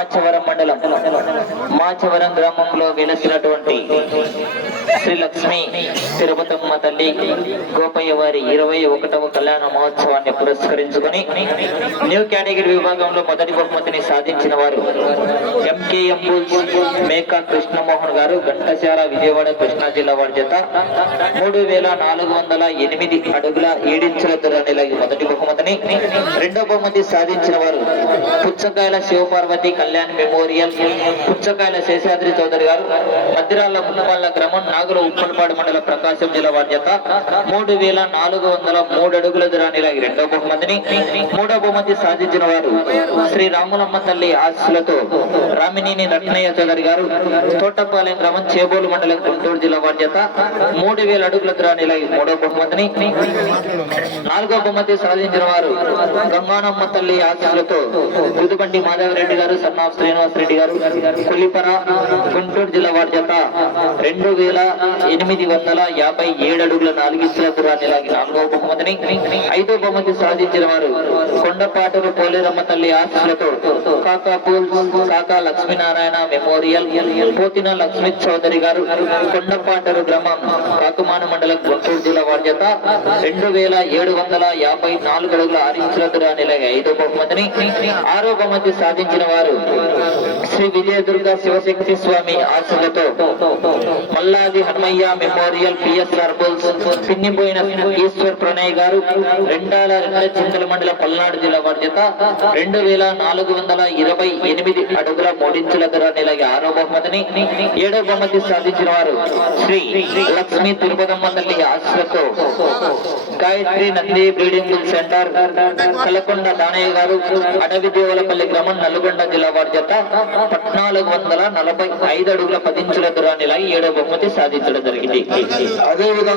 మాచవరం మండలం మాచవరం గ్రామంలో వెలసినటువంటి శ్రీ లక్ష్మి తిరుపతమ్మ తల్లి గోపయ్య వారి ఇరవై ఒకటవ కళ్యాణ మహోత్సవాన్ని పురస్కరించుకొని న్యూ కేటగిరీ విభాగంలో మొదటి బహుమతిని సాధించిన వారు ఎంకేఎం మేకా కృష్ణమోహన్ గారు ఘంటసాల విజయవాడ కృష్ణా జిల్లా వారి చేత మూడు వేల నాలుగు వందల ఎనిమిది అడుగుల ఏడించుల దూరాన్ని మొదటి బహుమతిని రెండో బహుమతి సాధించిన వారు పుచ్చకాయల శివపార్వతి కళ్యాణ మెమోరియల్ పుచ్చకాయల శేషాద్రి చౌదరి గారు మద్దిరాల ముప్పల్ల గ్రామం నాగుల ఉప్పలపాడు మండల ప్రకాశం జిల్లా బాధ్యత. మూడు వేల నాలుగు వందల మూడు అడుగుల దూరాన్ని రెండో బహుమతిని మూడో బహుమతి సాధించిన వారు శ్రీ రాములమ్మ తల్లి ఆశీస్సులతో రామినేని రత్నయ్య చౌదరి గారు తోటపాలెం గ్రామం చేబోలు మండలం గుంటూరు జిల్లా బాధ్యత. మూడు వేల అడుగుల దూరాన్ని మూడో బహుమతిని నాలుగో బహుమతి సాధించిన వారు గంగానమ్మ తల్లి ఆశీస్సులతో గుదుబండి మాధవరెడ్డి గారు సన్నాఫ్ శ్రీనివాస్ రెడ్డి గారు కొల్లిపర గుంటూరు జిల్లా వారి చేత రెండు వేల ఎనిమిది వందల యాభై ఏడు అడుగుల నాలుగు దూరాన్ని లాగి నాలుగో బహుమతిని ఐదో బహుమతి సాధించిన వారు కొండపాటూరు పోలేరమ్మ తల్లి ఆశీస్సులతో కాకా కాకా లక్ష్మీనారాయణ మెమోరియల్ పోతిన లక్ష్మీ చౌదరి గారు కొండపాటూరు గ్రామం కాకుమాన మండలం గుంటూరు జిల్లా వారి చేత రెండు వేల ఏడు వందల యాభై నాలుగు అడుగుల ఆరు ఇంచుల దూరాన్ని లాగి ఐదో బహుమతిని ఆరో బహుమతి సాధించిన వారు శ్రీ విజయదుర్గ శివశక్తి స్వామి ఆశలతో Malladi Hanumayya memorial PSR bulls Pinnipoyina Eshwar Pranay గారు రెండాల రెండు చింతల మండల పల్నాడు జిల్లా వారి చేత రెండు వేల నాలుగు వందల ఇరవై ఎనిమిది అడుగుల మూడించుల ధర లాగి ఆరో బహుమతిని ఏడో బహుమతి సాధించిన వారు శ్రీ లక్ష్మీ తిరుపతమ్మ తల్లి ఆశలతో గాయత్రి నంది బ్రీడింగ్ సెంటర్ కలకొండ దానయ్య గారు అడవి దేవులపల్లి గ్రామం నల్గొండ జిల్లా వారి చేత పద్నాలుగు వందల నలభై ఐదు అడుగుల పదించుల దూరాన్ని లాగి ఏడో బహుమతి సాధించడం జరిగింది. అదే విధంగా